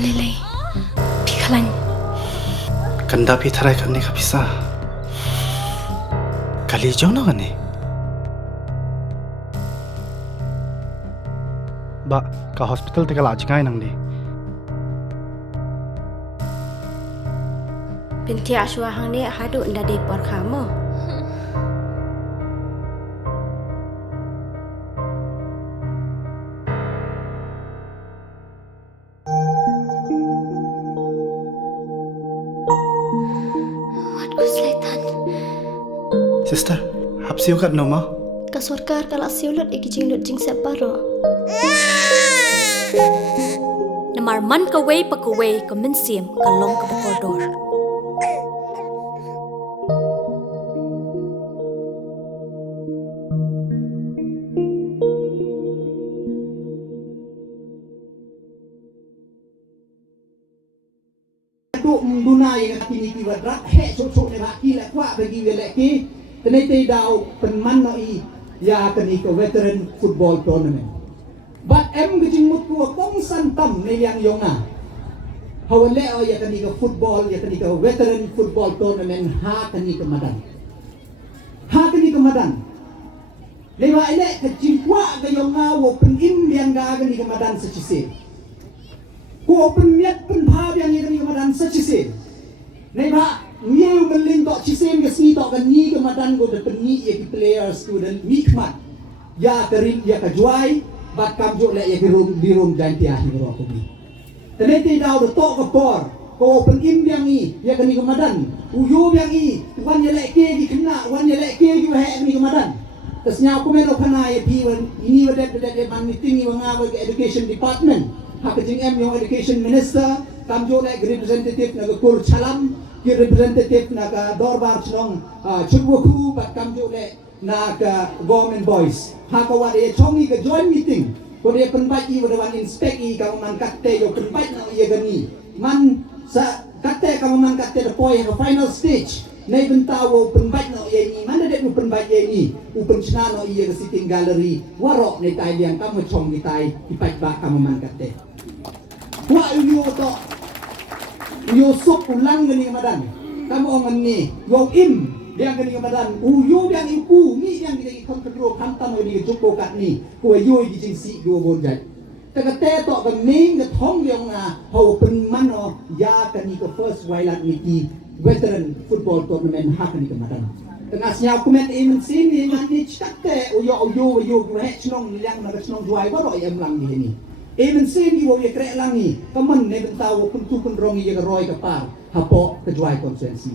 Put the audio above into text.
Lily, Pikalan. Kanda pitharai karne ka pisa. Kali jaw na gane. Ba ka hospital te kala ajngai nang ni. Binti aswa hang ni hadu nda de por kamu. What was Leitan? Sister, hapsiu kat no ma. Kasurkar kala siulut ikijing lut jing separo. Namar man ka way pa ka way ka minsim ka long ka bakordor. Untuk menggunakan aktiviti wadrak hek sok-sok ni haki lek kuat bagi welek ki tenai te dau penman noi ya kani ke veteran football tournament bat em gejing mut ku kong santam ne yang yonga hawale o ya kani ke football ya kani ke veteran football tournament ha kani ke madan lewa ile kejing kuat ke yonga wo pen im yang ga kani ke madan secise ko penmiat penbab yang ini kemadan secise nei ba ngiu meling tok cisen ke sini tok kan ni kemadan go de penni ye ki players student mikmat ya terin ya ka juai bat kam jo le ye ki room dan ti ahi ro ko ni tene ti dau de tok ko por ko pen im yang ni ya kan ni kemadan uyu yang ni wan ye le ke ki kena wan ye le ke ki he ni kemadan terusnya aku meno kana ye pi wan ini wadat man meeting ni wanga ke education department Hakajing em yung education minister kamjo like representative naga kur chalam ki representative naga dorbar chnong chudwoku bat kamjo le naga government boys hakawa de chongi ga joint meeting ko de penbat I wadawan inspect I kaman katte yo penbat na iya gani man sa katte kaman katte de poi ha final stage nei bentawo penbat no iya ni mana de penbat iya ni upen chna no iya ga sitting gallery warok nei tai liang kamu chong di tai ipat ba kaman katte wa yo to yo sok ulang gani kamadan kamu ongan ni yo im yang gani kamadan yo yang iku ni yang kita ikon kedro kantam ni joko kat ni ko yo gi jing si go bonjat ta te to ga ning ga thong yang na ho pen man o ya kan ni ko first wailat ni ki veteran football tournament ha kan ni kamadan tengah siap komen imen sini ni chakte yo go he chnong yang na chnong juai ba ro yam lang ni Even same you will create langi, kaman ne bentawo kun rong ye roy kapar hapo kejuai konsensi.